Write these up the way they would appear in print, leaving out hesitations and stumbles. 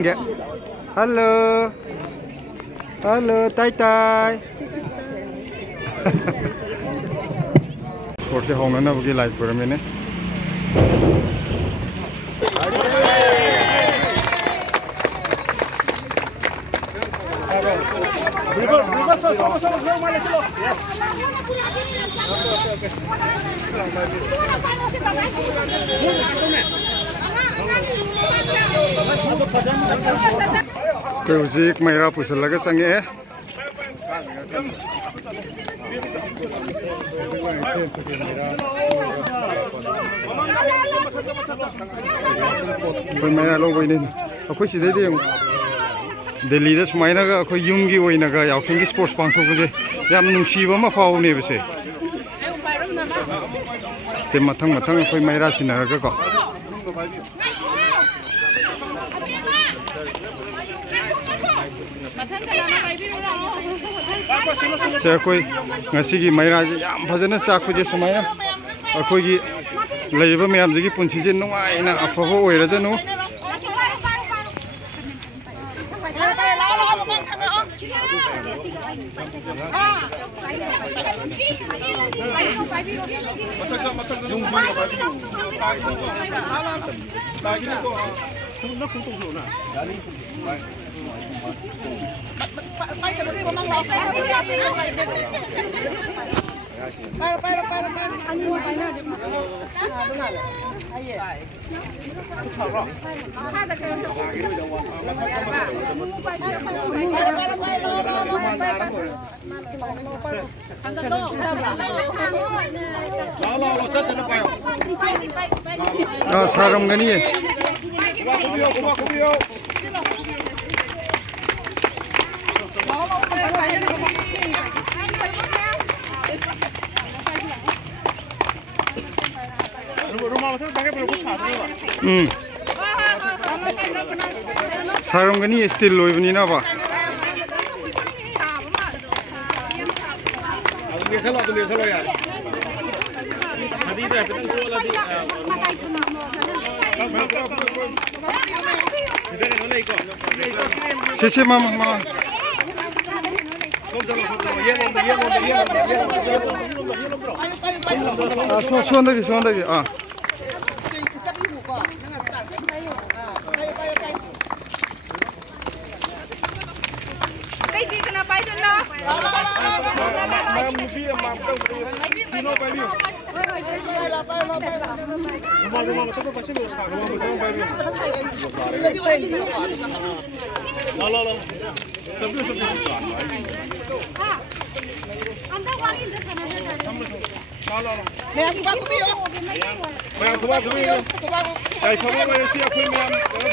Halo. Halo, Tai Tai. Sportnya hongana bagi live program ini. Musik merah pusat lagi sange. Merah logo ini. Aku sih dari yang Delhi dah semai naga aku yungi woi naga ya aku sports pangtung je. Yang nungsi bama fau ni bese. Matang aku merah sih naga kau. Saya koi ngasih maira yang bhajan saku je semaya, aku gi leba meam jadi punci je nungai na apa ho era je nu. Sarung gani ya. Sarung gani still loy bani na ba. Sisi mama. Suandagi. Ah.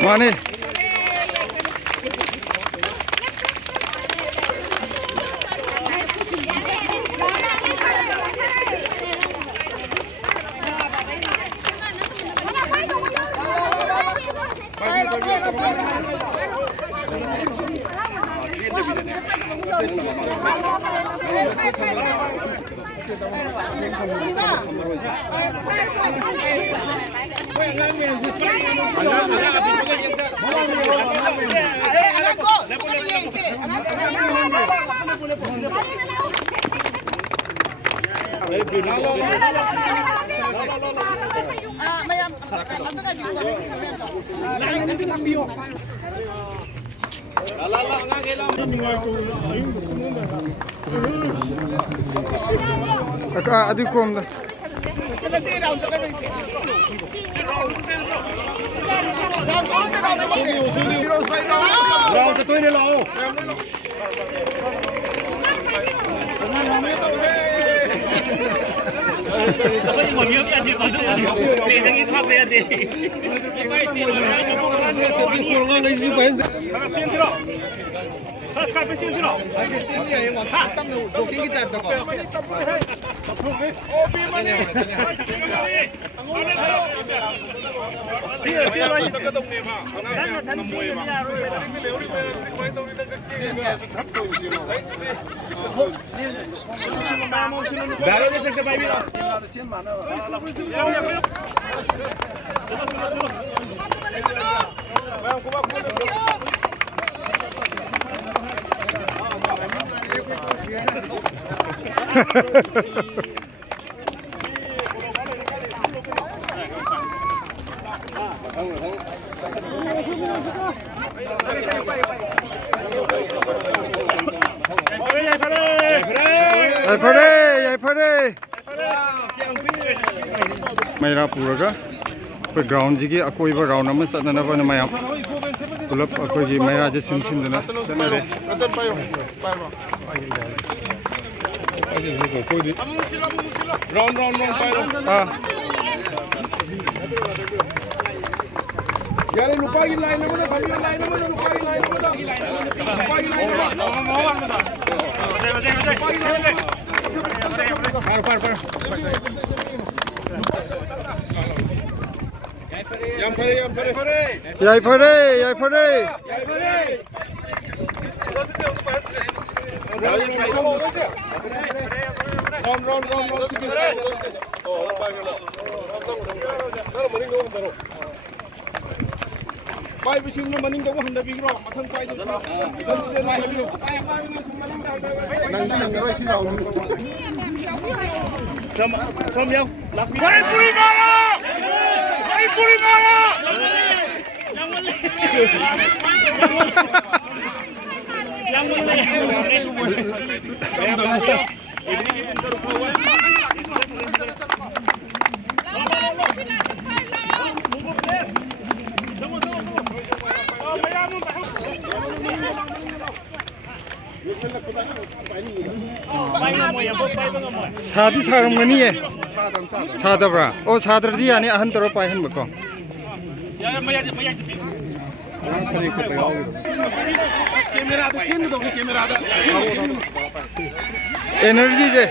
Mana? Adi kom da. मैरा पूरा ground जी अकोब round चलना ma'am pull-up अखोगी मैरा से सिंचना चलरे यार रुपा की line में खड़ी line में रुपा की लाइन में रुपा की लाइन पाई बिसिंग में मनिंग को हंदा बिग्रो मथन पाई जो सम याव पाई पूरी मारो सादी सारमगनी है सादब्रा ओ सादरदी यानी अहन तरो पाहन बको एनर्जी जे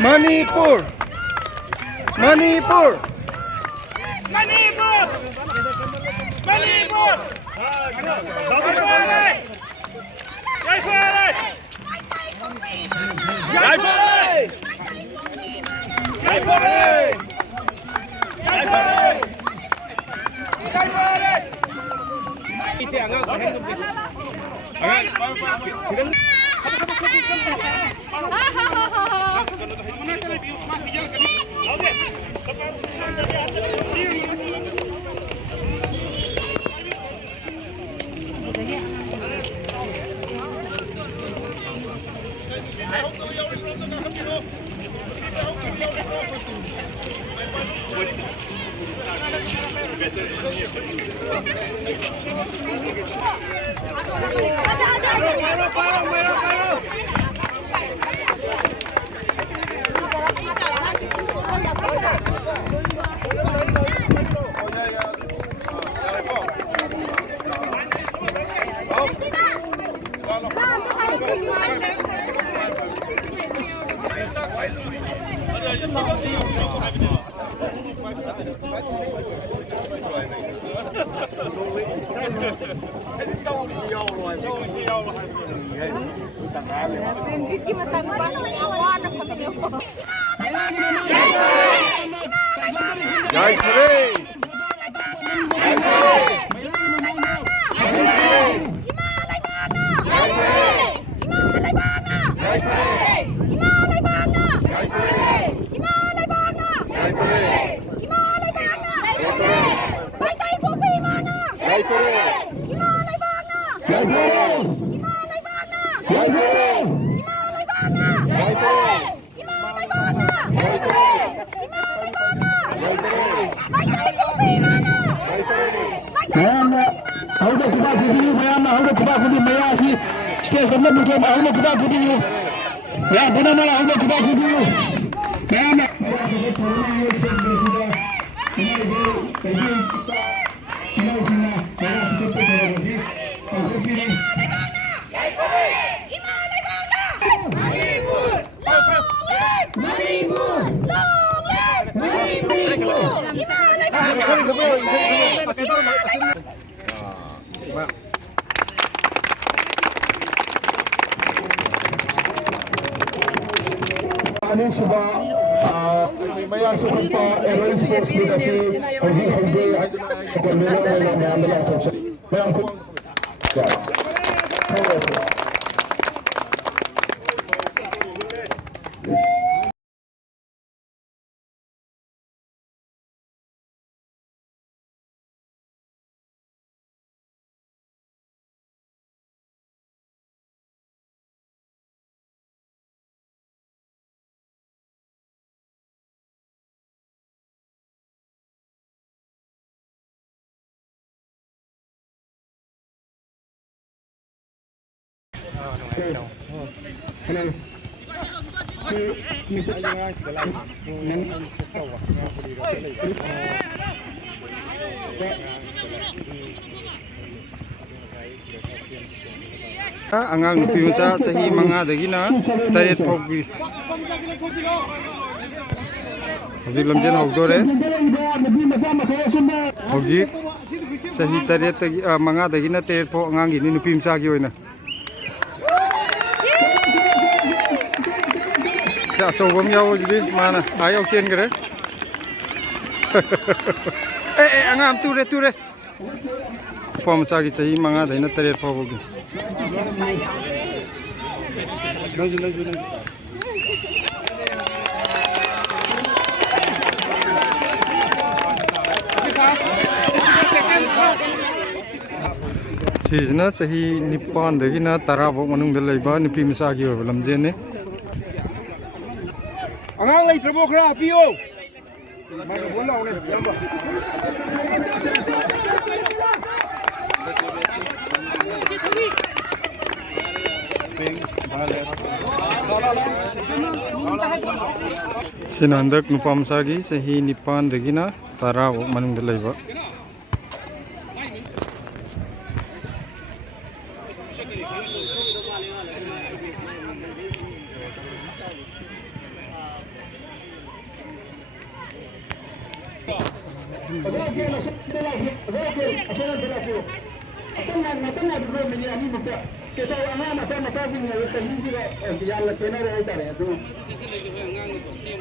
मणिपुर Malibu! ꯑꯅꯤꯁꯨꯕ ꯃꯌꯥꯝ ꯆꯥꯎꯈꯠꯄ ꯑꯦꯔꯣꯏ ꯁ꯭ꯄꯣꯔꯠꯁ ꯃꯤꯠ ꯑꯁꯤ ꯍꯧꯖꯤꯛ ꯍꯧꯗꯦ ꯍꯥꯏꯗꯨꯅ ꯃꯌꯥꯝꯗ ꯂꯥꯎꯊꯣꯛꯆꯔꯤ ꯃꯌꯥꯝ Angang nupi maca sahi mangadagina taret phoggi hojik lamjen hogdore hojik sahi taret mangadagina taret phog angang ini nupi maca gi oina ja chobam yaw jidi mana ayo chen gare angam ture phom maca gi sahi mangadagina taret phoggi Sijna sahi Nippon dagina tarabok manungda laiba nupi masagi oiba lamjenne angang leitrabo khara piyo microphone laune yamba Sinandak nupa masagi sahi Nippon dagina tarabok manungda laiba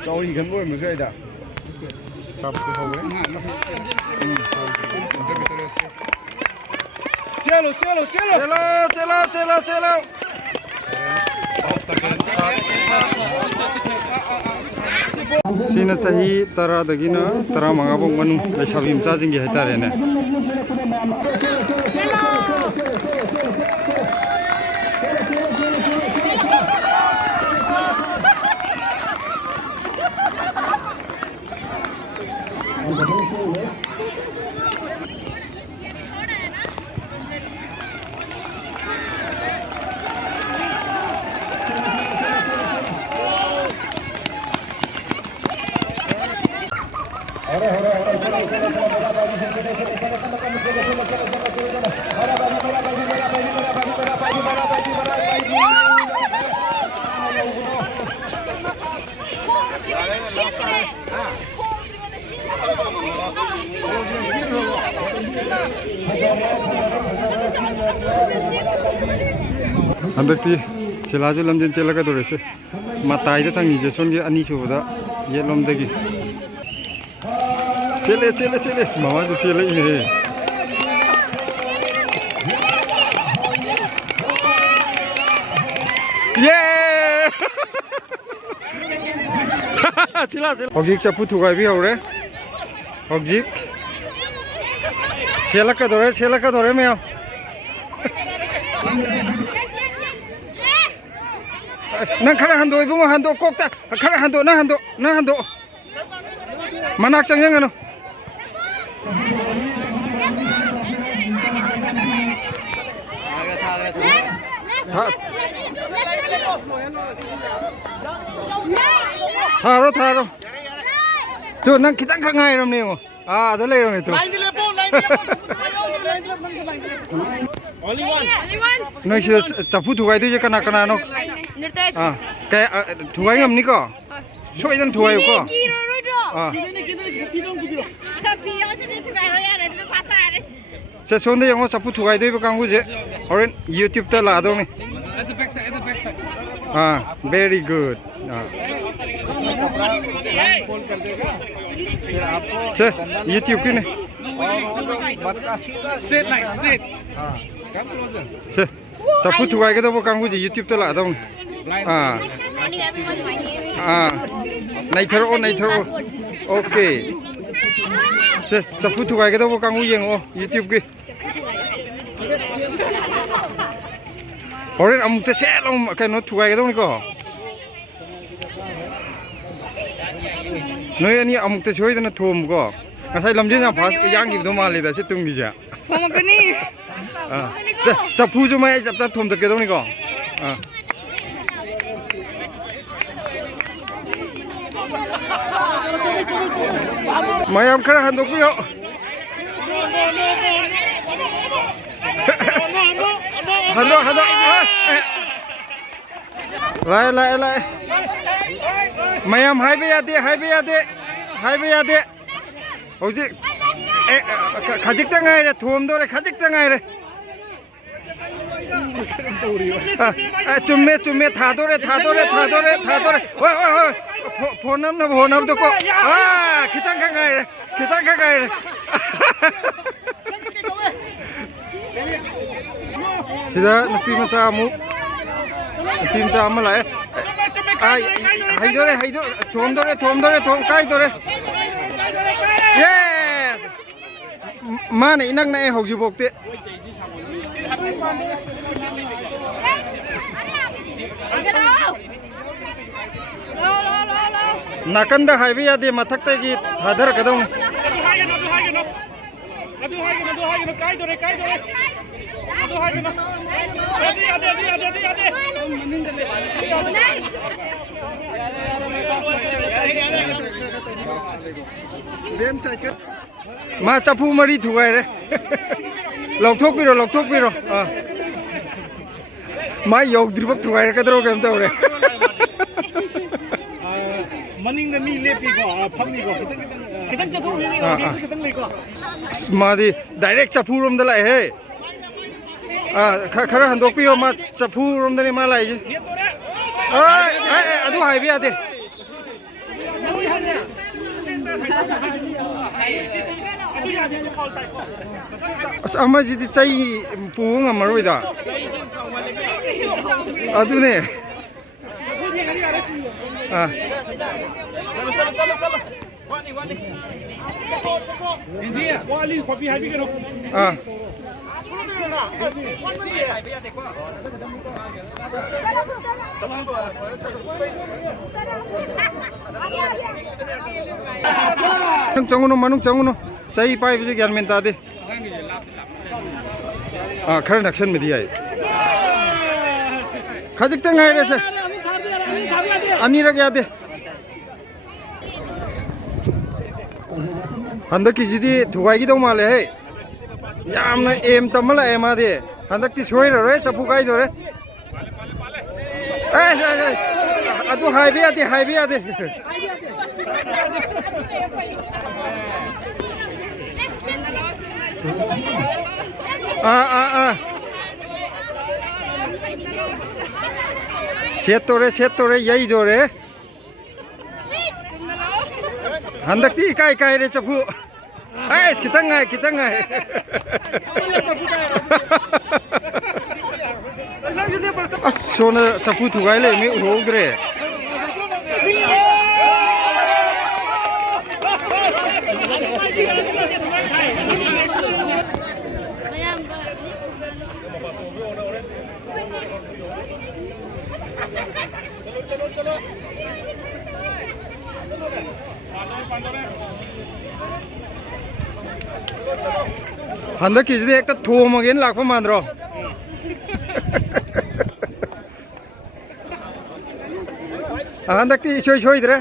Sorry kan boy musuh ada. Chelo. Sina sahi tara dagina tara mangabok manu lesabi maca jinggi haitarene Andakti silaju lamjen chelaga dorese matai da thangi jeson gi ani chuda yelom dagi chele mama ju chele ine yeah chila hojik chapu thugai bi hore hojik selaka dore me nang khara hando ibungo hando kokta khara hando na hando manak changyang ano tharo tu nang kitang khangai ram ne mo da lei ram ne tu only one no shi chapu thugai tu je kana no Nirtesh kay thugai ngam ni ko 소이든 좋아요고. 아. 자, 손대 영어 자꾸 두가이 되고 강구제. 어른 유튜브 때 라도니. 아, very good. 아. 자, 유튜브 끼네. 자, 자꾸 두가이 되고 강구제 유튜브 때 라도니. 아. 아. 나이트로. 오케이. 자, 부투 가게 되고 강우 영어 유튜브 기. 어른 아무 때 새로 cái nó thu 가게 되니까. 너희 아니 아무 때 저희 되는 도움 거. 사실 남진아 봐 양기도 말리다 세뚱기자. 고마워니. 아. 자, 부좀 해 잡다 톰 듣게 되니까. 아. mayam khara handok yo hando lai mayam hai be yade hoji khajik ta ngai re thom dore khajik ta ngai re chumme tha dore oi phonam to ko kitang ka ngai re sida napi macha ama lai hai dore thom kai dore yes mane inak na hoji bokte nakanda haibe yade mathakta gi thadar kadong ma chapu mari thugai re lokthok piro ma yogdribak thugai re kadro kam tawre मनिंग मी लेपी को फमी को कितन चतु कितन ले को मादी direct चफू रोम दला है खरा हंदोक पियो मा चफू रोम दने मा लाई अदु हाइबे यादे अस अमा जिदि चाइ पुंग अमरोइदा अदुने वाली कॉपी है भी करो manung changuno sai pai bi gyan men ta de khar action me diya khajik ta ngai re se ani ra gya de handak ki jidi thugai gi do male he yamna em tamala ema de handak ti soi re sapu kai do re adu haibe ade setore yai do re handak ti kai re chapu kitang ngai sona chapu thugai le me hogre चलो handak ki jide ekta thom again lakpa mandro handak ti choi dre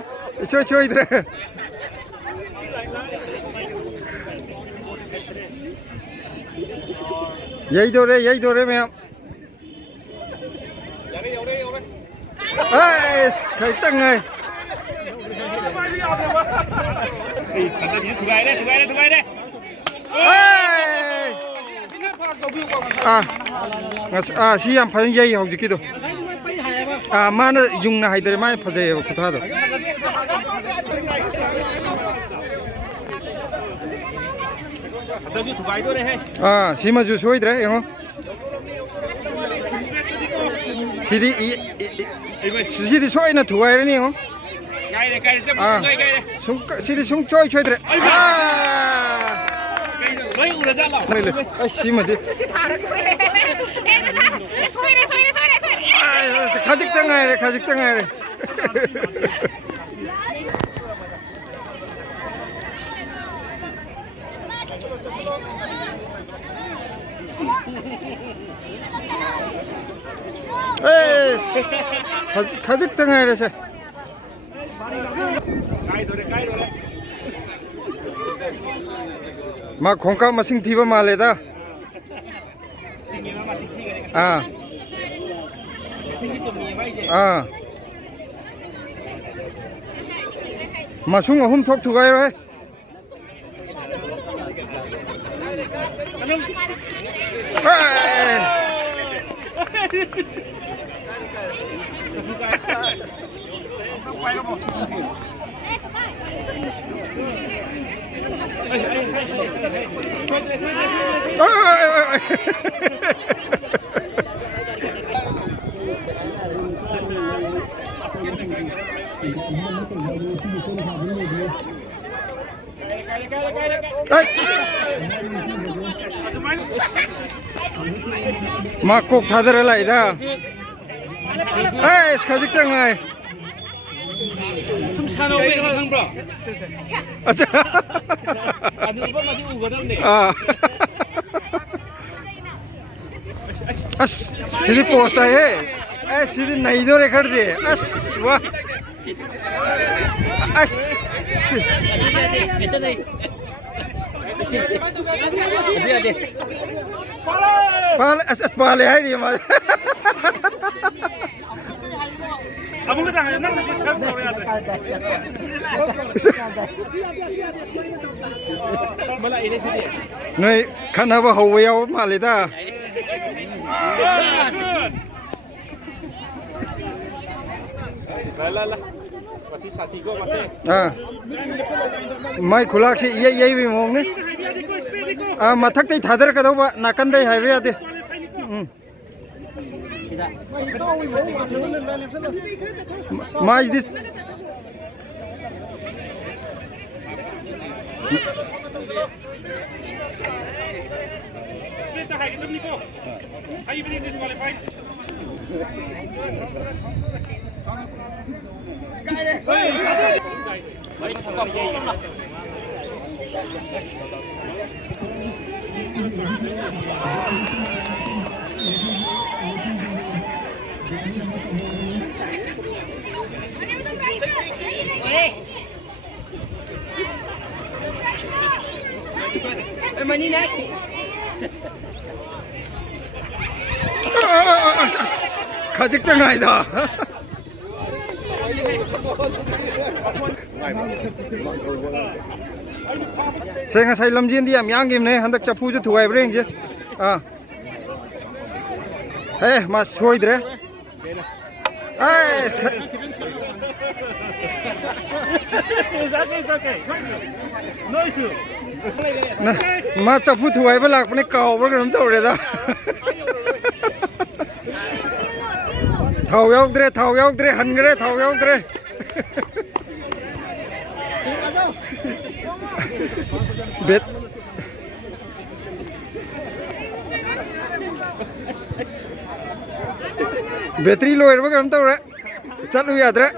yai do re me kai tang ngai सी याम फजन यही हौजिकिदो माना युंगना हाइदरे my फजेब खुथादो सीमजु सोइद्रे यंगो सिदी सोइना थुगाइरनि यंगो सिदी सुं चोय चोइद्रे सीमदि खाजिक तंगाइरे खाजिक तंगाइरे से मा खोंका मसिंग थीबा मालेदा मसुंग अहुम थोक थुगाइरो है मा कोक थादर लाइदा खाजिक तंगाइ 좀 산업에 가는 거. अच्छा अस सीधी पोस्टा है सीधी नहीं दो रेखड़ दे अस वाह अस ऐसा नहीं पाले अस पाले है ये मार अब उनका है ना कुछ सब हो रहा है मला इने से नहीं खाना बा हो गया वो मालेदा ला पति साथी को बसे मैं खुलाक से यही भी मोंग ने मथक तै थादर कदौबा नाकन दै हाइवे आदे माइज दिस स्प्लिट द हाइट निको how you believe this qualified Mani nak. Khajik tengah ida. Saya ngasai lamjin dia yang game ni hendak capu je tuai bring je. Mas soi dre. It's okay. No issue. Ma capu tuai belak punya kau bergeram tu reda. Thau yok dre, hangre thau yok dre. Bet. Betri loer bergeram tu reda. Calu ya dre.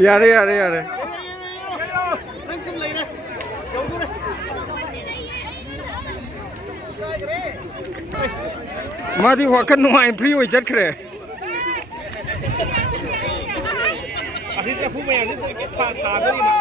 Yare. Mati wakan nuai pri oi jat kre. Akhir se phu mai ni pa tha ko ni ma.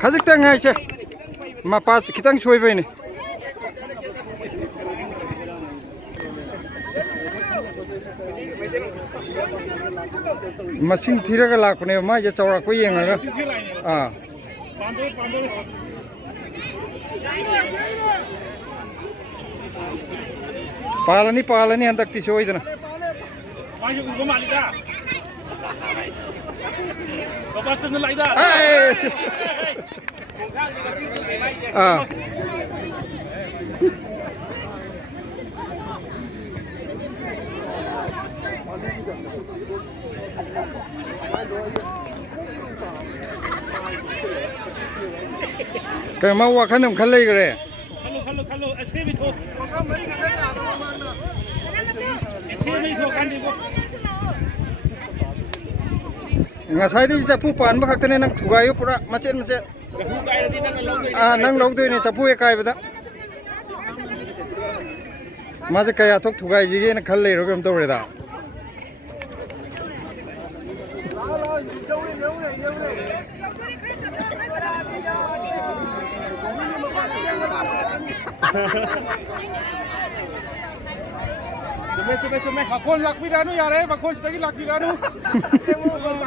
खजक्तंग हाइसे Mopa खितंग सोइबैनि मसिंग थिरगा लाकने माजे चौराको येंगागा पालनी हंदक्ति सोइदना माजे उगो मालिदा बाबा चंद लाइदा cái mau qua khăn nằm khăn lây cái khăn lô sẽ bị thua sẽ bị thua khăn đi cô ngã sai đi chắp phu pan mà khác thế này năng thủ gai yếu pura mà chết năng lâu thôi này chắp phu cái vậy đó mà cái cái thuốc thủ gai gì cái nó khăn lây rồi cái đâu rồi đó Cuma makon lak piranu ya re, makon sedagi lak piranu.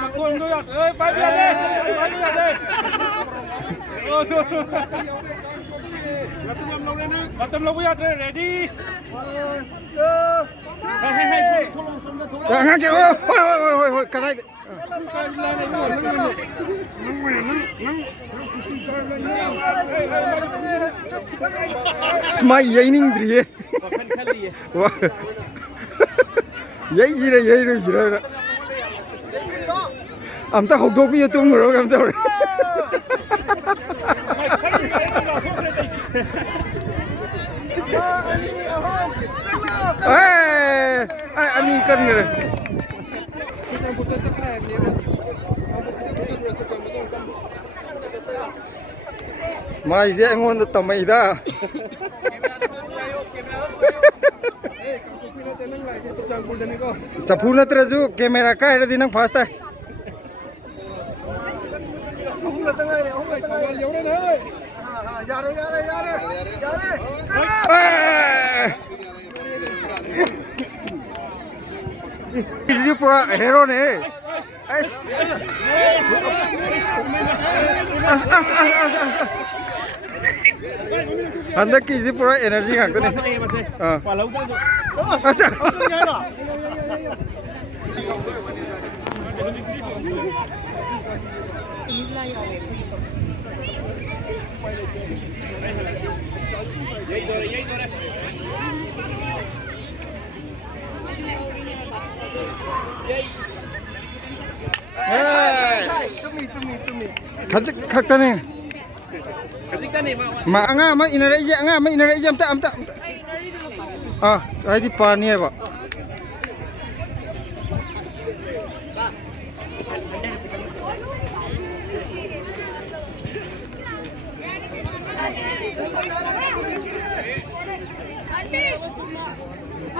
Makon tu ya, baik dia deh, baik dia deh. Oh, Batam lagu ya ready. Ngang chứ, ôi, cái này. Smile yai ning driye. Yai jira. Am ta học dog bi tung rồi am ta rồi. Ani kan rồi. Mai dia ngon tu tamai dah. Sapuna teraju kamera kah ada di nang fast ah. Ini pura hero ni. Anda किसी पूरा energy खाते नहीं अच्छा खाते नहीं ma anga ma inare je anga ma inare je amta ai di pani hai ba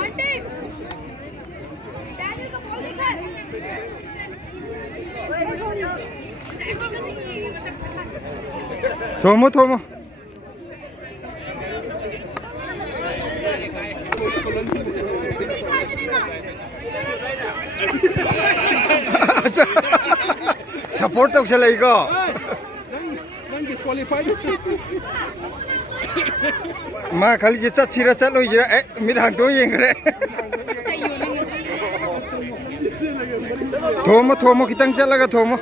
aunty daddy का ball देखा है Thomo support tau se lai ko nang disqualify ma khali je chat chira chat loi jira mi hang to yeng re thomo kitang chalaga thomo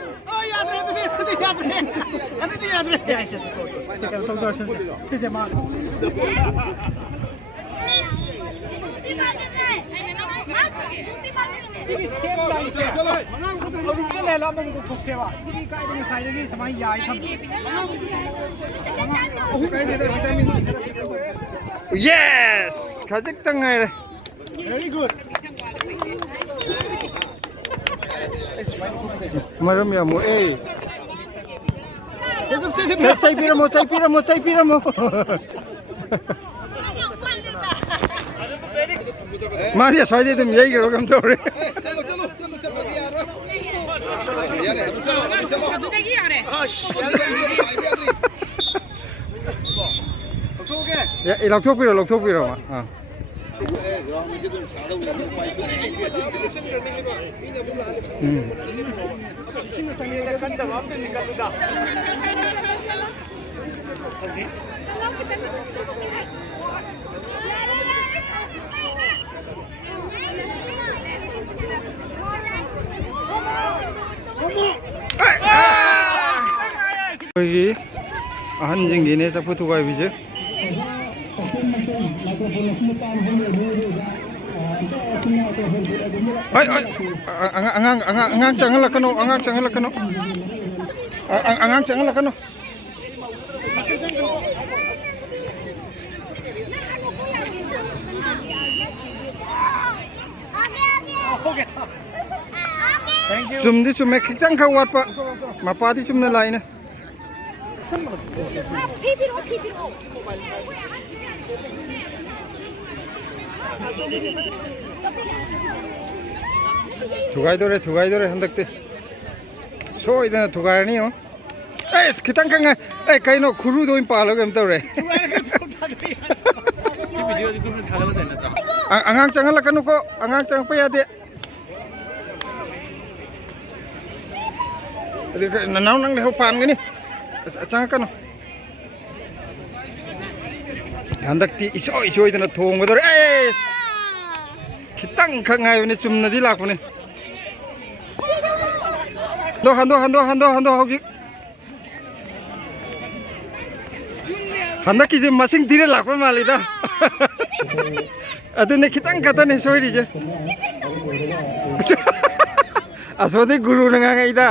Yes, khajik tangai re. Very good. Maram ya mo Cai piramo. Maria soy de tum yai gro kam to re. Chalo. ꯑꯗꯨꯗꯒꯤ ꯌꯥꯔꯦ ꯂꯧꯊꯣꯛꯄꯤꯔꯣ ꯂꯧꯊꯣꯛꯄꯤꯔꯣ ꯑꯩꯈꯣꯏꯒꯤ ꯑꯍꯟꯁꯤꯡꯒꯤꯅꯦ ꯆꯐꯨ ꯊꯨꯒꯥꯏꯕꯤꯁꯦ ꯑꯉꯥꯡ ꯆꯪꯍꯜꯂꯛꯀꯅꯣ ꯑꯉꯥꯡ ꯆꯪꯍꯜꯂꯛꯀꯅꯣ ꯑꯉꯥꯡ ꯆꯪꯍꯜꯂꯛꯀꯅꯣ ꯆꯨꯝꯗꯤ ꯆꯨꯝꯃꯦ ꯈꯤꯇꯪ ꯈꯛ ꯋꯥꯠꯄ ꯃꯄꯥꯗꯤ ꯆꯨꯝꯅ ꯂꯥꯛꯏꯅꯦ ꯊꯨꯒꯥꯏꯗꯣꯔꯦ ꯊꯨꯒꯥꯏꯗꯣꯔꯦ ꯍꯟꯗꯛꯇꯤ ꯁꯣꯏꯗꯅ ꯊꯨꯒꯥꯏꯔꯅꯤ ꯌꯦꯡꯉꯣ ꯑꯦꯁ ꯈꯤꯇꯪ ꯈꯪꯉ ꯑꯦ ꯀꯩꯅꯣ ꯈꯨꯔꯨꯗ ꯑꯣꯏꯅ ꯄꯥꯜꯂꯒ ꯀꯩꯅꯣ ꯇꯧꯔꯦ ꯑꯉꯥꯡ ꯆꯪꯍꯜꯂꯛꯀꯅꯨꯀꯣ ꯑꯉꯥꯡ ꯆꯪꯉꯛꯄ ꯌꯥꯗꯦ ꯅꯅꯥꯎ ꯅꯪ ꯂꯩꯍꯧ ꯄꯥꯟꯒꯅꯤ ꯆꯪꯉꯛꯀꯅꯨ ꯍꯟꯗꯛꯇꯤ ꯏꯁꯣꯏ ꯏꯁꯣꯏꯗꯅ ꯊꯣꯡꯒꯗꯧꯔꯦ ꯑꯦꯁ खितंग खाइबने चुम्नदी लापने हंदो हंदो हंदो हंदो हंदो हौजिक हंदकी जे मसिंग धीरे लापा मालिदा अदुने खितंग खतने सोइरिजे असोदे गुरु नंगाइदा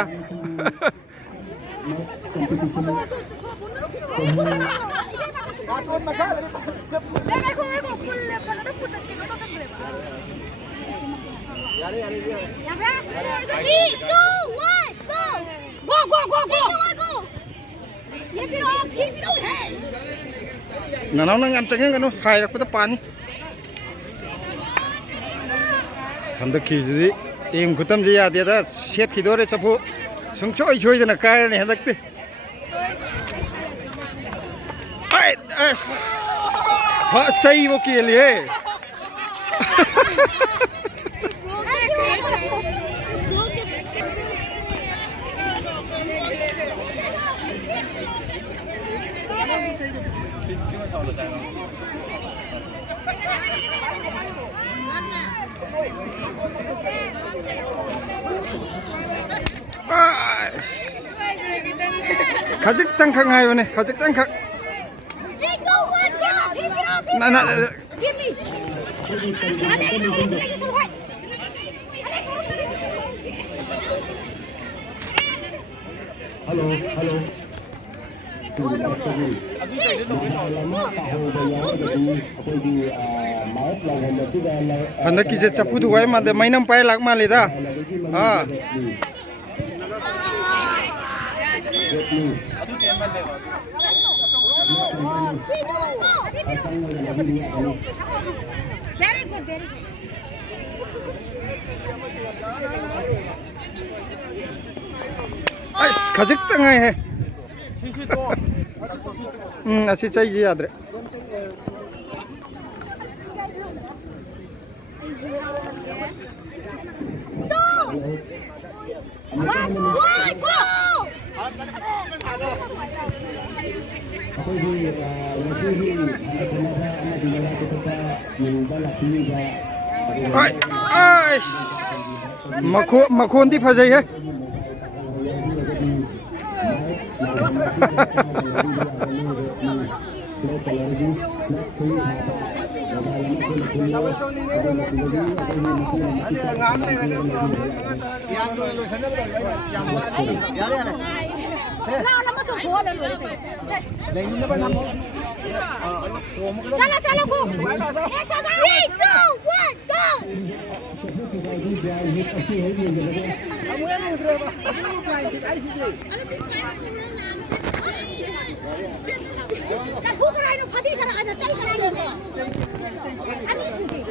Nanaw nang am changeng kanu khai rak pada pani handak ki ji em khutam ji ya de da set ki dore chapu sung choi choi da na kai ne handak te ai as ha chai wo ki liye khajik tang khang hai bane khajik tang khang na na hello hello handak ki je chapu du wai ma de mainam pai lak ma le da ha very good very good ai khajik tang hai hai ऐसी चाहिए याद रहे मखोन दी फजाई है चलो चलो go 3 2 1 go 자 후그라이노 파티 가라 가자 짜이 가라이노 아니 수지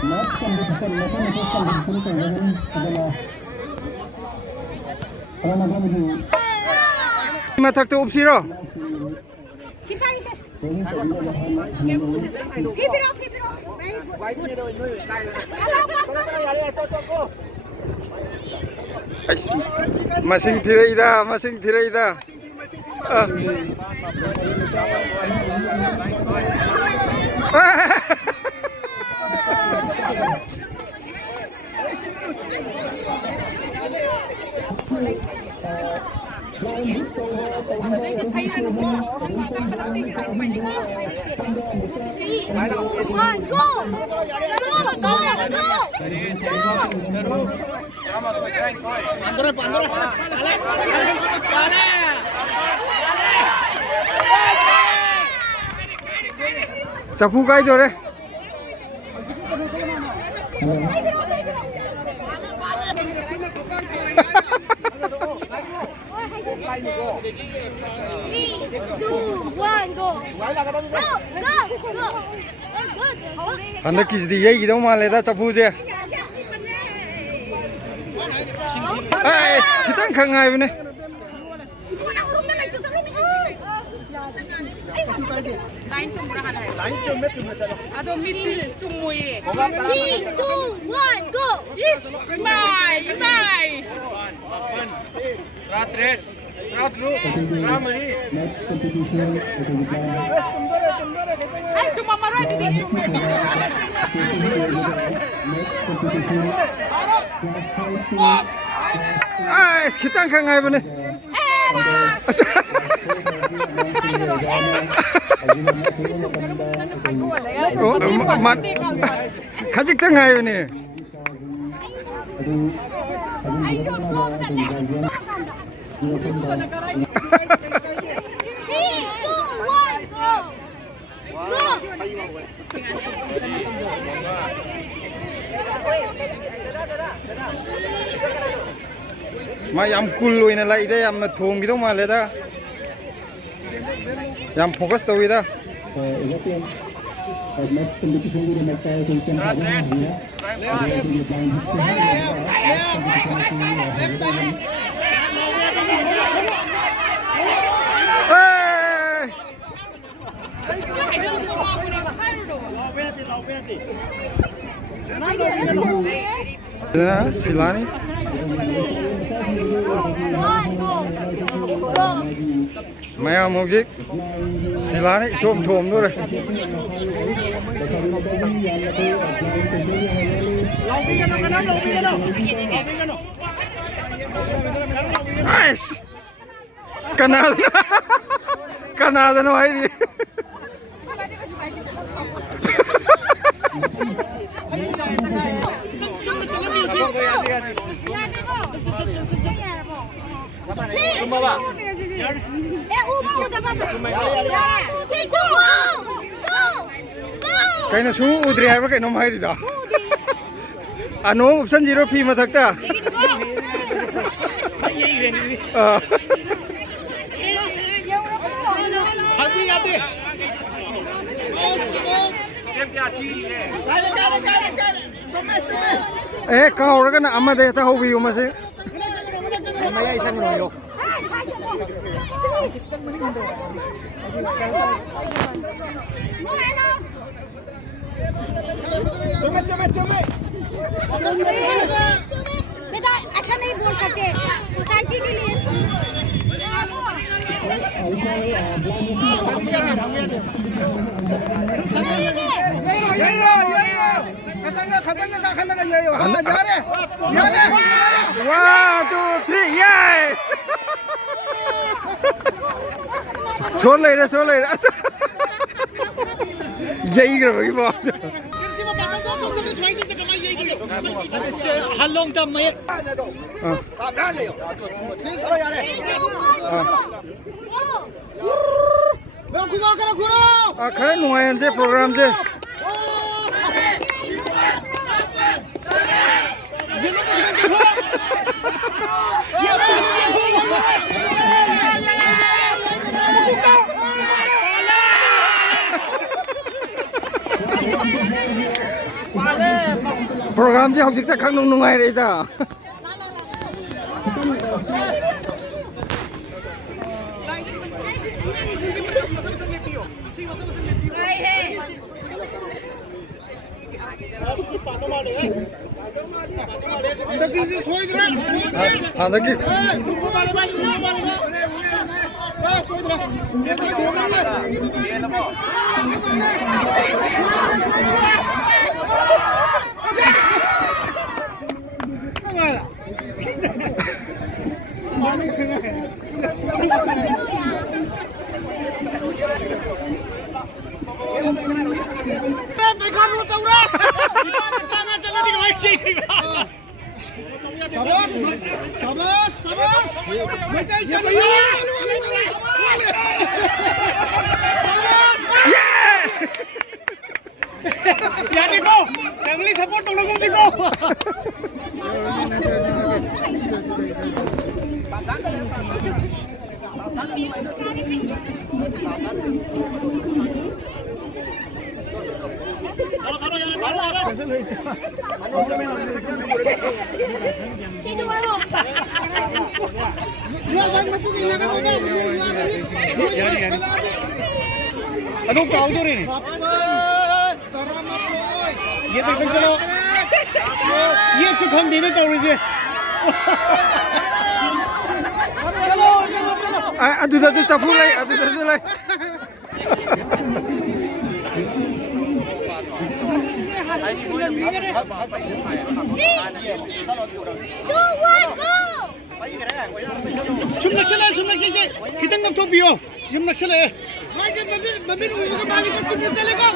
Next competition, mathematics competition adalah Ramadan ini. 마탁도 없이로. Masing tirai dah. Sapu kai dore. Anda kisdi ye gidau male da sapu je. Kita kangai bene. Aduh, mimpi cumui. 3, 2, 1, go! Imai. Ratret, ratru, ramani. Next competition Ay, cuma marah itu dia. Kita kangai bene. Kajik tengah ini. Mayam kulu ini lah ide yam thong gitu malah dah. Yam fokus tahu ida. next competition di mereka competition hari ini ya. Silani. Maya mujik. Silani thom dulu. Aish. Kanada no ini. Kayaknya suhu udri apa kayak nomor ini dah. Anu option 0 pi masak ta. Kau orang kan amat deh tahu biu masih. Maya isang noyo. बेटा ऐसा नहीं बोल सकते society के लिए One, two, three, yes! छोड़ ले रहा यही करो भाई बात Halong dam mai. खड़े नुआयन से प्रोग्राम से โปรแกรมที่60 khắc nung nung hay đấy ta. हाँ देखिए Ya Diko, family support tolong Diko. Aduh kau tuh ini. ये देखो चलो ये चुप हम देने का मुझे चलो चलो चलो aduh dah tu capu lagi aduh dah tu lagi सुन कीजिए कितने कब तो पियो यम नक्शल है बबिन उनका मालिक को कितने चलेगा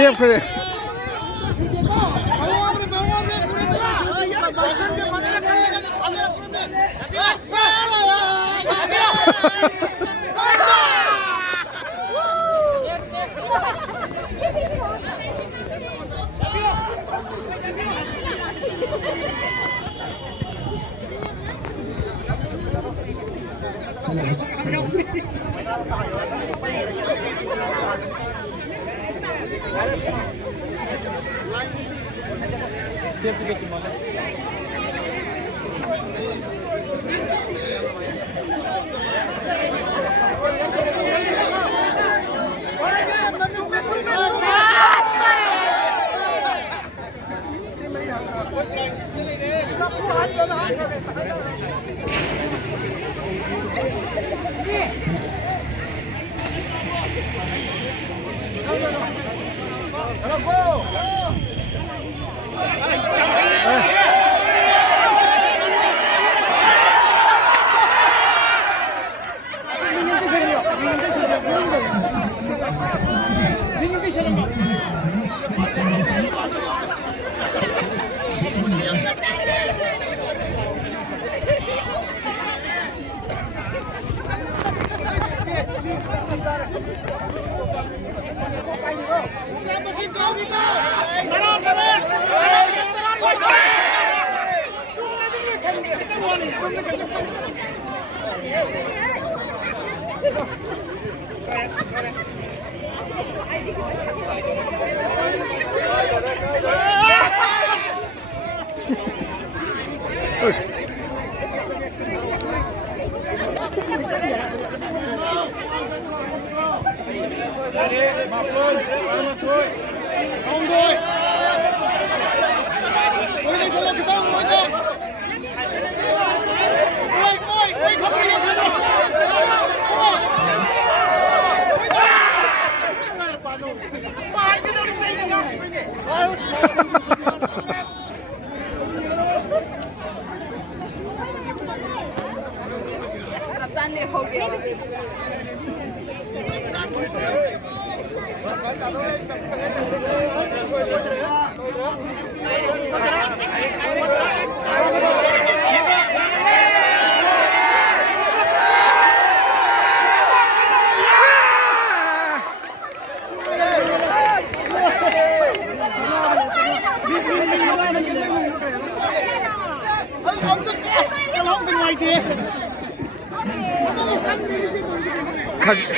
lihat kere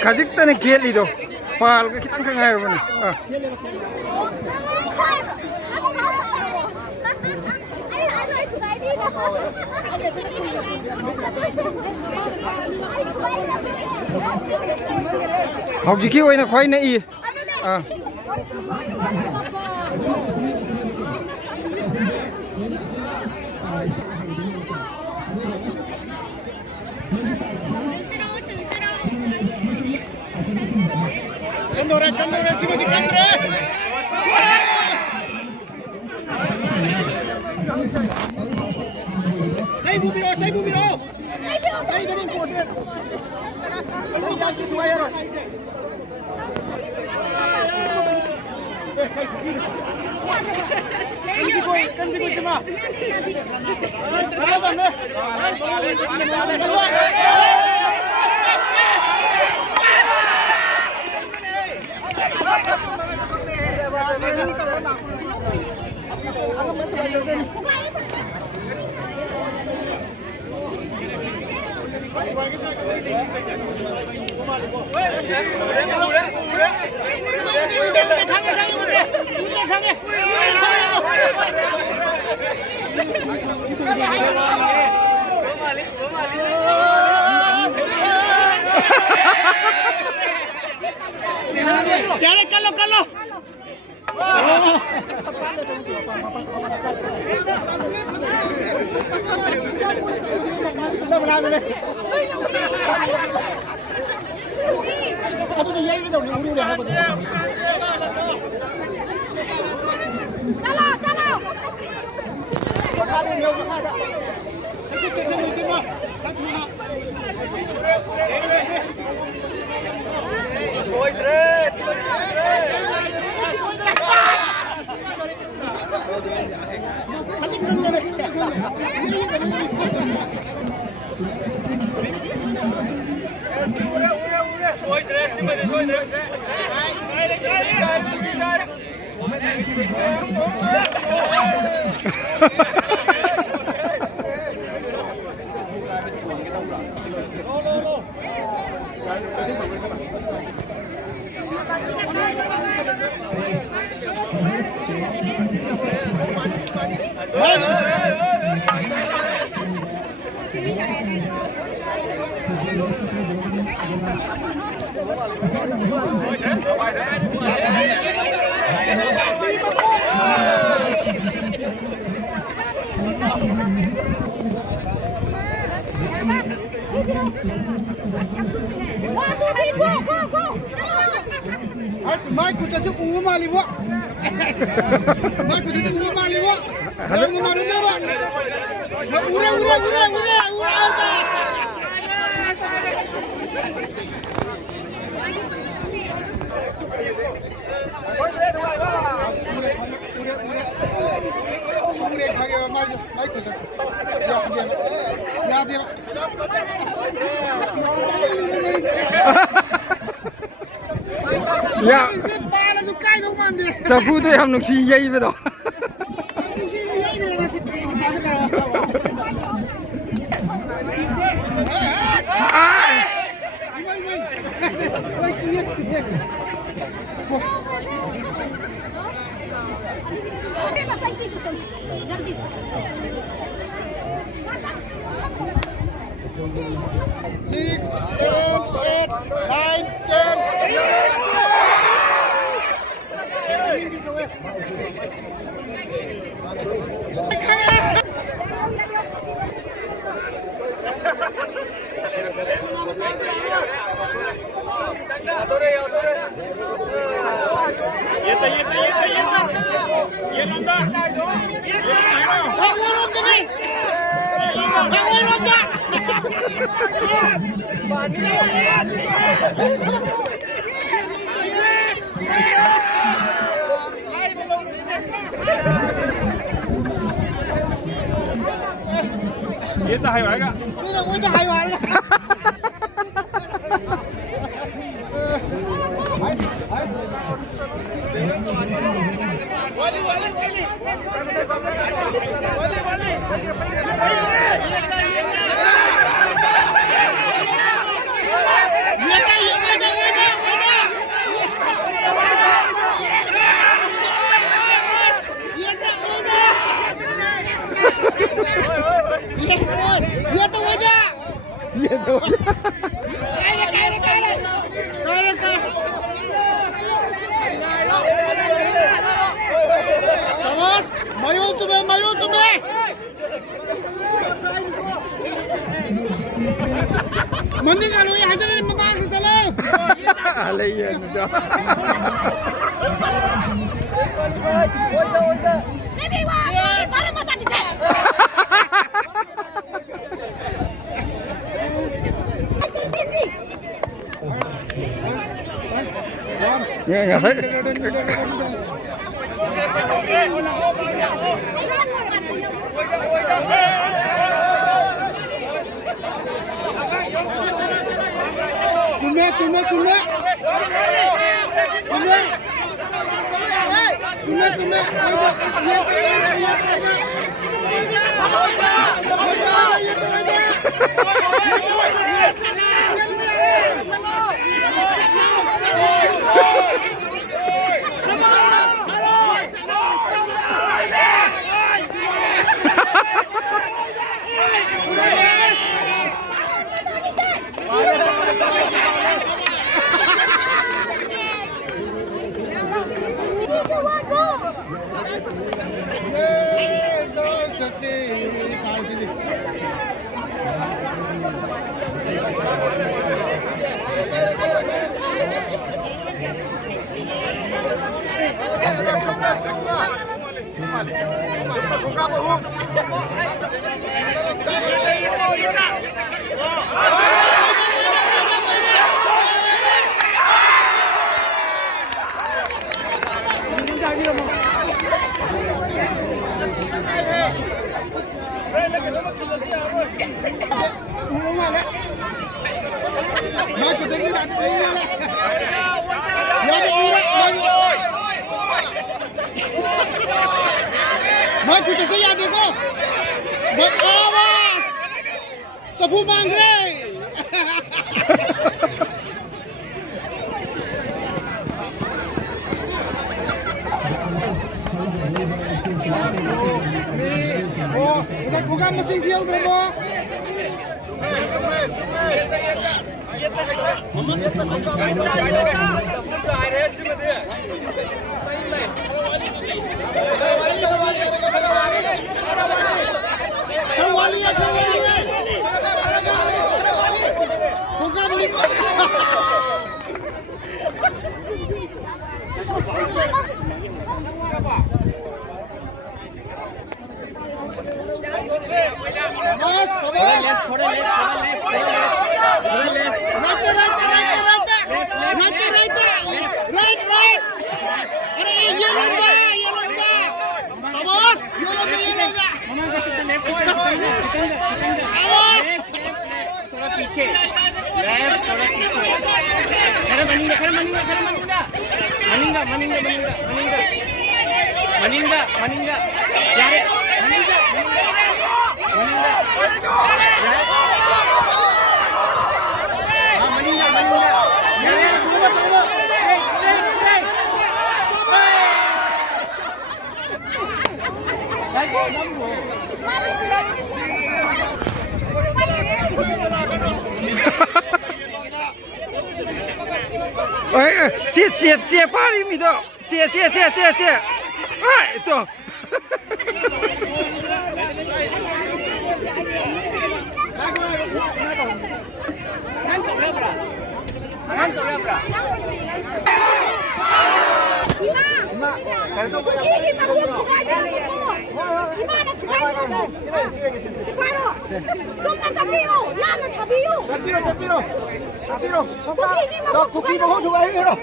가직단에 기엘리도 빨가 기땅 강아요 보니. học gì kêu ấy là khoai này à Candore, siamo di Candore! Sei bumiro! Sei ganun po din! Sei ganun po ayaro! Kanji ko cuma! Kalau. Maiku jadi umum ali buat. Maiku jadi umum ali buat. Ada umum ada buat. Ure. Ya, चाकू तो हम नुकसी यही पे तो जल्दी 6, 7, 8, 9, 10. ये तो है भाई का นี่เราจะหายหวานนะये तो वजह शाबाश मायो तुम्हें मंदिर का लोग यहाँ चले मबार फिसले Alay yan dyan. Ready, 1, 2, para mata di saya. Nga say. चुमे मैं कुछ ऐसे याद देखो आवाज सबू मांग रहे udah buka mesin dia udah mau Cie 8厘米的，cie，哎，对。Gimana tuh 좀만 잡히요. 나는 잡히요. 잡히로. 저 국기 보고 좋아해요.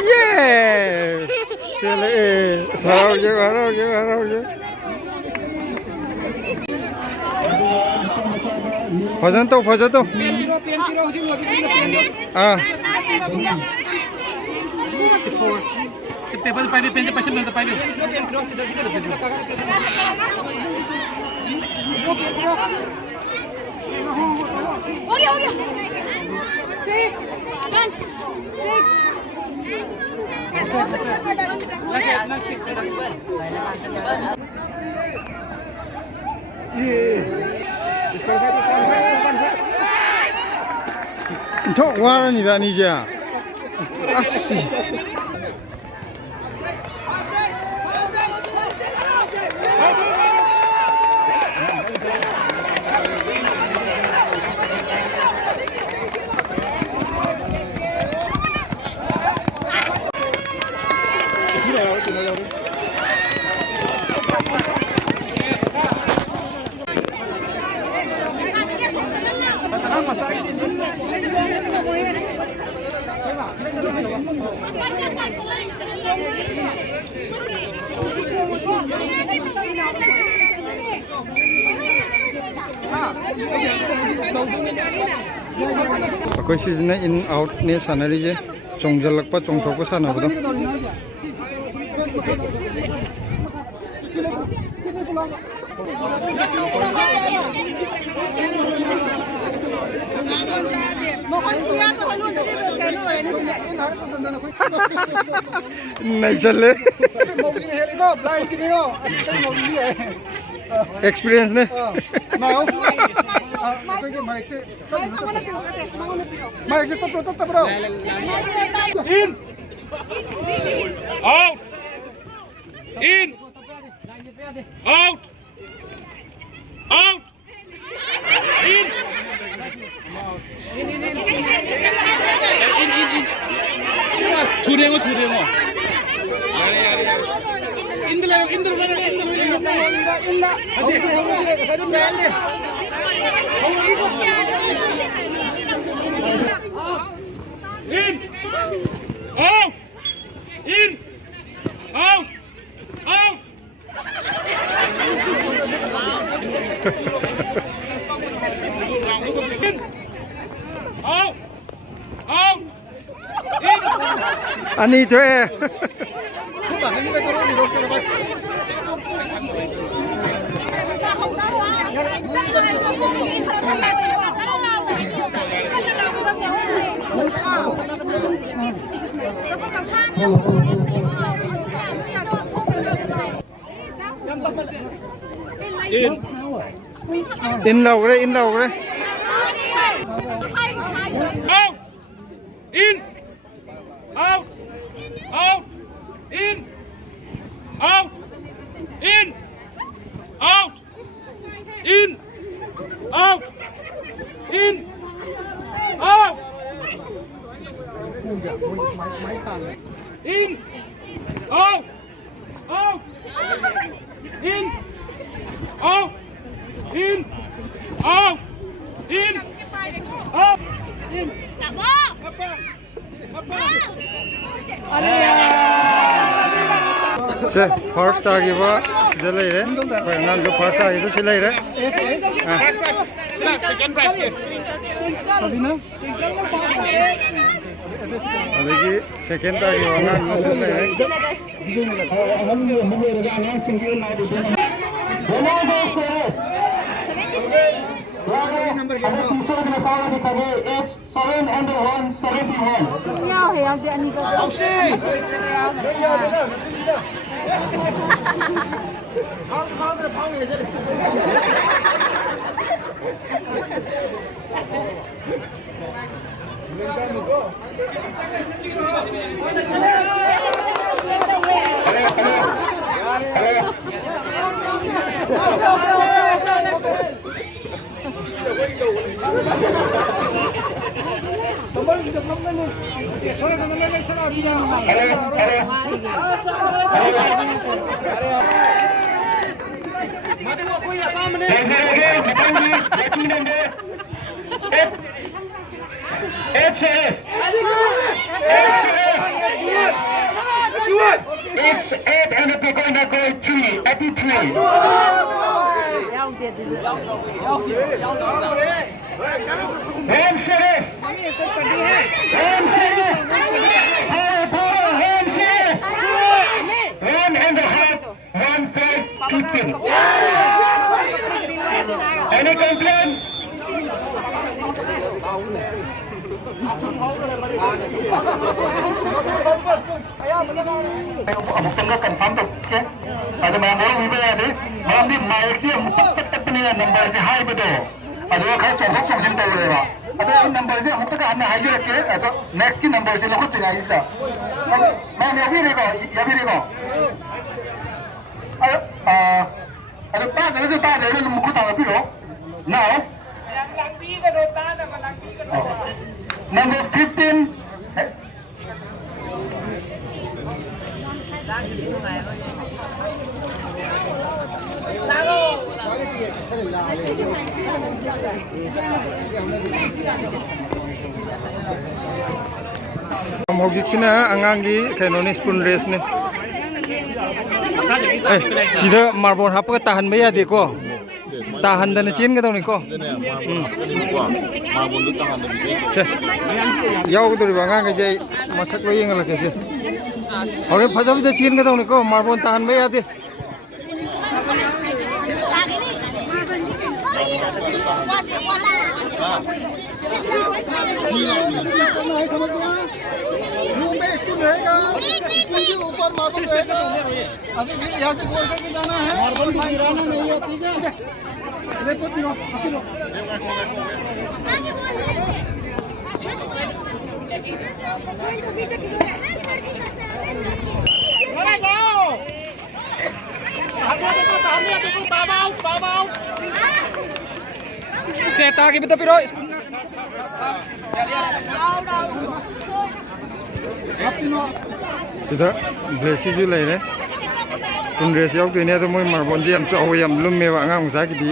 예. 젤레 사랑해. भजन तो पेपर पाहिजे त्यांचे पैसे मिळतात पाहिजे 저 와라니다 아니자. 아씨. Aku season in out ni sana je, congjalak pa congthok ko sana bodo. Naik chale. Experience ne? In out in out out in 두랭어 In out in out out out in อันนี้เธอ Sudah, ini kita turun di dokter Pak. in in đâu cái đấy in đâu cái đấy out in out out in out in out in out in out in out out in out in out in out in se first agi ba de lei re pa ngan do first agi to silai re second prize Sabina. adagi second agi ba ngan no silai re HS. It's 8 and it's going to go 3, 83. Hand series. Hand series. Power, hand series. 1.5, 1.5, 15. Any complaint? Một tầng cần phán tục chứ. Ở đây mà muốn bây giờ đấy, mà đi mai xem một tất nhiên là number gì hai mươi độ. Ở đây khai số không xong xin tàu rồi mà. Ở đây number gì một tất cả anh hai mươi cái, ở đây next cái number gì nó có chừng ấy sao? Mà nhà biết đi có. Ở đây ba đấy là một cái tàu biết đâu. Nào. Number 15. Mau gitsina angangi kainoni spoon race ne sida marbon hap ka tahan baya de ko tahan dan chen ga dong ko yaw do ba ngang ga jai masak lo yeng la ke se ore phajam je chen ga dong ko marbon tahan baya de room में spin रहेगा, spin के ऊपर marble रहेगा। अभी फिर यहाँ से गोल करके जाना है। मार्बल भी गिराना नहीं है, ठीक है? देखो तीनों, तीनों। Seta ki betul piro. sida blesi ju lai re spoon race yaw tu ne to moi marbon je am chaw yam lum me wa ngang sa ki di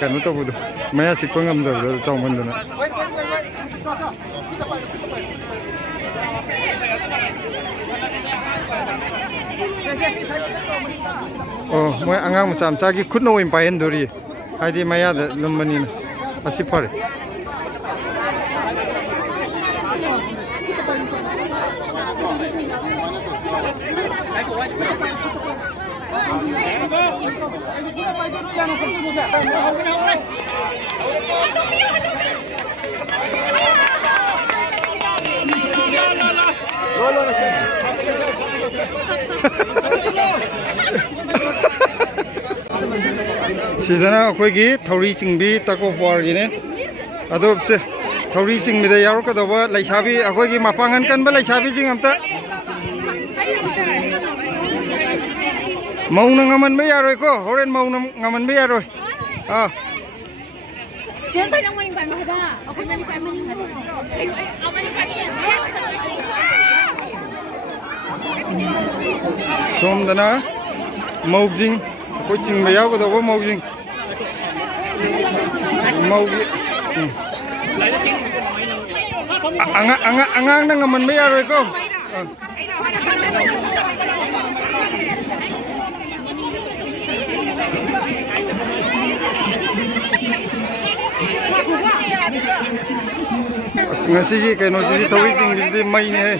kan to bu do maya chik pangam do chaw mon do na Wait. Sasa, kita pak. oh moi angang cham cha ki khut no im pa hen dori hai di maya da lum mani na asi pare ꯁꯤꯗꯅ ꯑꯩꯈꯣꯏꯒꯤ ꯊꯧꯔꯤ ꯆꯤꯡꯕꯤ tug of ꯋꯥꯔꯒꯤꯅꯦ ꯑꯗꯣ ꯊꯧꯔꯤ ꯆꯤꯡꯕꯗ ꯌꯥꯎꯔꯛꯀꯗꯧꯕ ꯂꯩꯁꯥꯕꯤ ꯑꯩꯈꯣꯏꯒꯤ ꯃꯄꯥꯡꯒꯜ ꯀꯟꯕ ꯂꯩꯁꯥꯕꯤꯁꯤꯡ ꯑꯝꯇ ꯃꯧꯅ ꯉꯝꯍꯟꯕ ꯌꯥꯔꯣꯏꯀꯣ ꯍꯣꯔꯦꯟ ꯃꯧꯅ ꯉꯝꯍꯟꯕ ꯌꯥꯔꯣꯏ ꯁꯣꯝꯗꯅ ꯃꯧꯁꯤꯡ ꯑꯩꯈꯣꯏ ꯆꯤꯡꯕ ꯌꯥꯎꯒꯗꯧꯕ ꯃꯧꯁꯤꯡ ꯃꯧꯒꯤ ꯑꯉꯥꯡꯅ ꯉꯝꯍꯟꯕ ꯌꯥꯔꯣꯏꯀꯣ ꯑꯁ ꯉꯁꯤꯒꯤ ꯀꯩꯅꯣꯁꯤꯗꯤ ꯊꯧꯔꯤ ꯆꯤꯡꯕꯁꯤꯗꯤ ꯃꯩꯅꯦꯍꯦ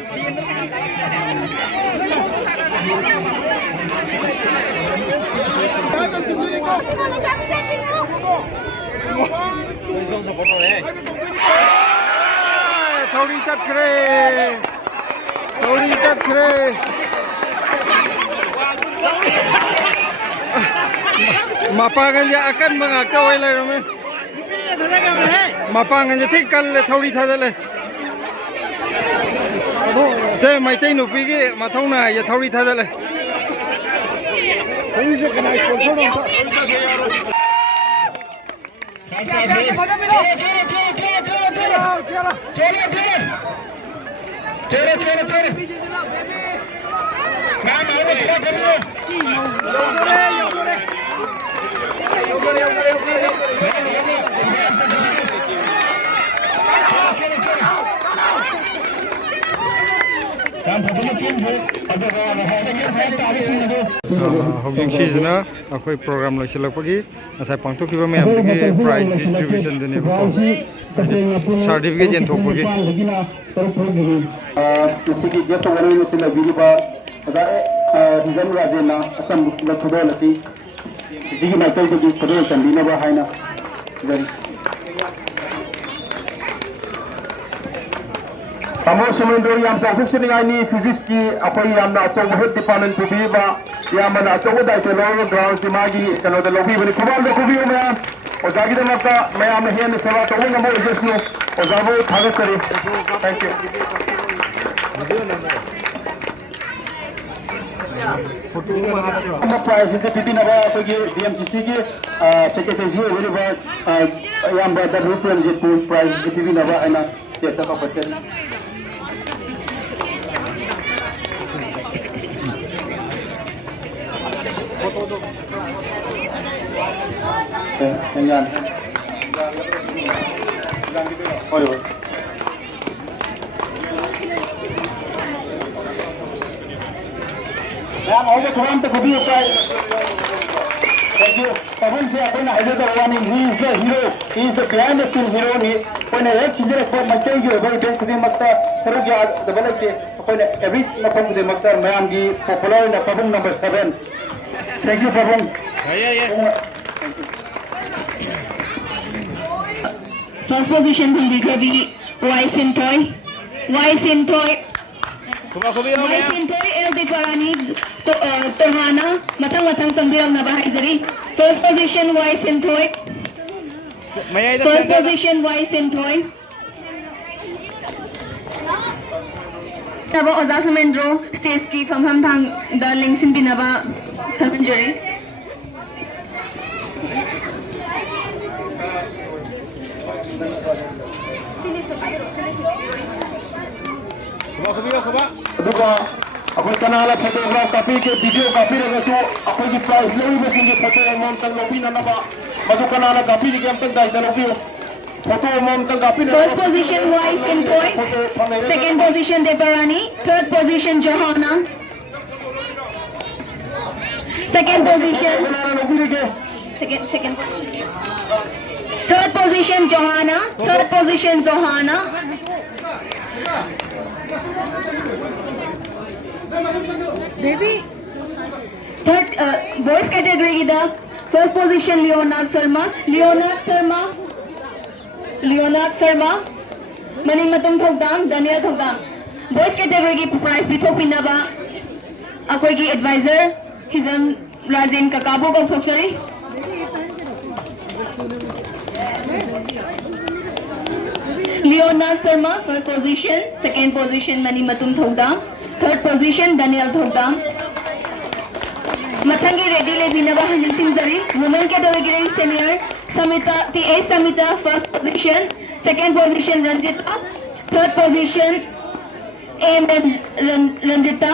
थोड़ी तत्रे मपांगन या अकन मंगाता हुए ले रहे मपांगन जैसे कल थोड़ी था ले से मैते नुपी की मथौना ये थोड़ी था ले ꯍꯧꯖꯤꯛꯁꯤꯁꯤꯅ ꯑꯩꯈꯣꯏ ꯄ꯭ꯔꯣꯒ꯭ꯔꯥꯝ ꯂꯣꯏꯁꯤꯜꯂꯛꯄꯒꯤ ꯉꯁꯥꯏ ꯄꯥꯡꯊꯣꯛꯈꯤꯕ ꯃꯌꯥꯝꯗꯨꯒꯤ ꯄ꯭ꯔꯥꯏꯖ ꯗꯤꯁꯇ꯭ꯔꯤꯕ꯭ꯌꯨꯁꯟꯗꯨꯅꯦꯕꯀꯣ ꯁꯥꯔꯇꯤꯐꯤꯀꯦꯠ ꯌꯦꯟꯊꯣꯛꯄꯒꯤ ꯃꯁꯤꯒꯤ ꯒꯦꯁ ꯑꯣꯐ ꯑꯣꯅꯔ ꯑꯁꯤ ꯂꯩꯕꯤꯔꯤꯕ ꯑꯣꯖꯥ ꯍꯤꯖꯝ ꯔꯥꯖꯦꯟꯅ ꯑꯆꯝꯕ ꯈꯨꯗꯣꯜ ꯑꯁꯤ ꯁꯤꯒꯤ ꯃꯥꯏꯀꯩꯗꯒꯤ ꯈꯨꯗꯣꯜ ꯇꯝꯕꯤꯅꯕ ꯍꯥꯏꯅ ꯈꯟꯖꯔꯤ ꯇꯥꯃꯣ ꯁꯨꯃꯦꯟꯗ꯭ꯔꯣ ꯌꯥꯝ ꯆꯥꯎꯊꯣꯛꯆꯅꯤꯡꯉꯥꯏꯅꯤ ꯐꯤꯖꯤꯛꯁꯀꯤ ꯑꯩꯈꯣꯏ ꯌꯥꯝꯅ ꯑꯆꯧꯕ ꯍꯦꯗ ꯗꯤꯄꯥꯔꯠꯃꯦꯟ ꯄꯨꯕꯤꯕ ꯌꯥꯝꯅ ꯑꯆꯧꯕ ꯗꯥꯏꯇ ꯂꯧꯔꯒ ꯒ꯭ꯔꯥꯎꯟꯁꯤ ꯃꯥꯒꯤ ꯀꯩꯅꯣꯗ ꯂꯧꯕꯤꯕꯅꯤ ꯈꯨꯕꯥꯜꯗ ꯈꯨꯕꯤꯌꯨ ꯃꯌꯥꯝ ꯑꯣꯖꯥꯒꯤꯗꯃꯛꯇ ꯃꯌꯥꯝꯅ ꯍꯦꯟꯅ ꯁꯦꯕꯥ ꯇꯧꯕ ꯉꯝꯕ ꯑꯣꯏꯖꯁꯅꯨ ꯑꯣꯖꯥꯕꯨ ꯊꯥꯒꯠꯆꯔꯤ ꯊꯦꯡꯛ ꯌꯨ ꯄ꯭ꯔꯥꯏꯖꯁꯤ ꯄꯤꯕꯤꯅꯕ ꯑꯩꯈꯣꯏꯒꯤ DMCCꯒꯤ ꯁꯦꯀ꯭ꯔꯦꯇꯔꯤ ꯑꯣꯏꯔꯤꯕ ꯑꯌꯥꯝꯕ W ꯄ꯭ꯔꯦꯝꯖꯤꯠꯄꯨ ꯄ꯭ꯔꯥꯏꯖꯁꯤ ꯄꯤꯕꯤꯅꯕ ꯑꯩꯅ ꯁ꯭ꯇꯦꯖꯇ ꯀꯧꯈꯠꯆꯔꯤ मैम और थोड़ा तो खुद ही होता है थैंक यू पवन से अपन हाइजर the warning he is the hero he is the behind the scene hero ने कोने एक चीज रे पर मत के भाई बैंक खुद मत सरो के डबल के कोने एवरी मतलब खुद मत मैम की popular in Pawan number 7 thank you Pawan First position will be Gabi Waisintoy. Waisintoy LD Parani Tohana Matang Sambiram Nabahizari. First position Waisintoy. First position Waisintoy. Naba Ozasamendro stage ki from Thang the Lingsin Binaba Thanjari. अदुगा अखोई कनाला photograph copy के video copy रगसु अखोई की price लेवी बसिंगे photo amount तक लोबी ननबा मधु कनाला कॉपी के अंतक दाई दलोबियो फोटो अमाउंट तक copy First position Waisintoy. Second position Debarani. Third position Johanna. Second position. Second. Third position Johanna. Third position Johanna. Third, boys category ida first position Leonard Sharma, Manimatum Thogdam, Daniel Thogdam. Boys category ki prize bithok pinaba akoi ki advisor Hizam Rajen Kakabo ko thoksari. Leonard Sharma first position, second position Manimatum Thogdam, third position Daniel Thogdam. Mathangi ready le binaba hanjin singjari. Women category senior Samita first position, second position Ranjita, third position AM Ranjita.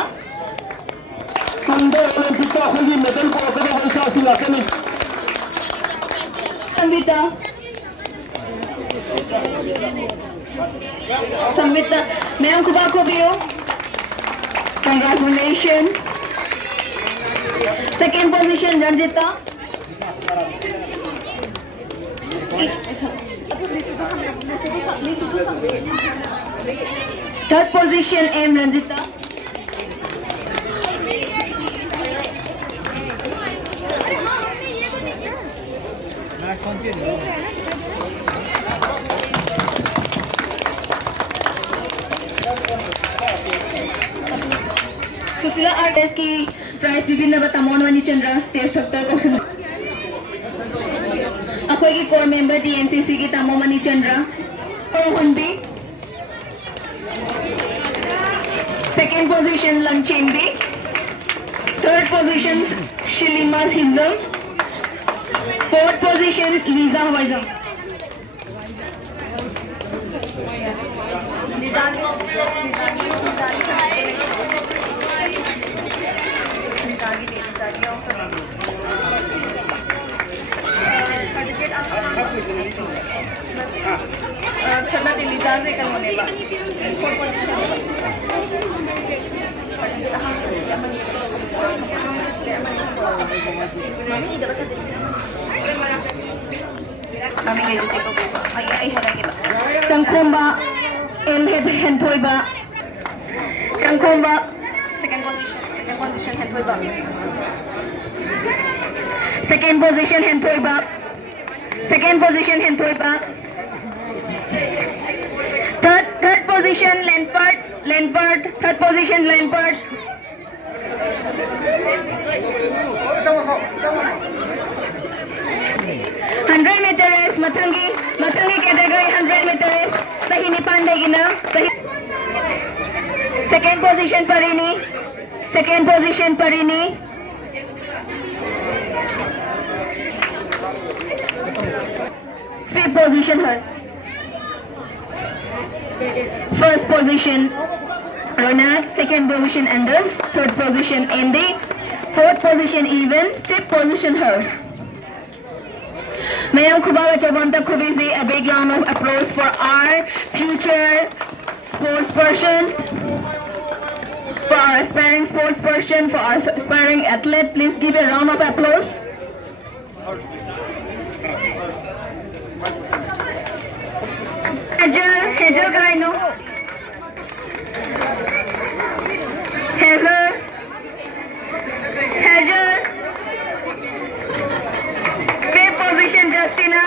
Samvita, Ma'am Kubakobio, congratulations. Second position Ranjita. Third position M Ranjita. Kusila artist की price विभिन्न बतामोन वानी Chandra stage सकता question अकोई की core member TNCC की तामो मनी चंद्रा हुंडी सेकंड पोजीशन लंचेंबी third position Shilima Hijam fourth position Lija Hawaijam छोटा दिल्ली जा रहे कल होने बा Changkumba Elhead Hentoiba Changkumba second position Hentoiba second position Hentoiba third position Lampard third position Lampard 100 meter race Mathangi category 100 meter race Sahini Pandey gina second position Parini fifth position hers first position Ronald second position Anders third position Andy fourth position Even fifth position hers. Mayam Kubaga Chabanta Kubisi, a big round of applause for our future sports person, for our aspiring sports person, for our aspiring athlete. Please give a round of applause. Hazel Gaino. Hazel. Fifth position Justina.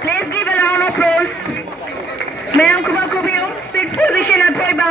Please give a round of applause. Mayam Kubakubio. Sixth position Atoiba.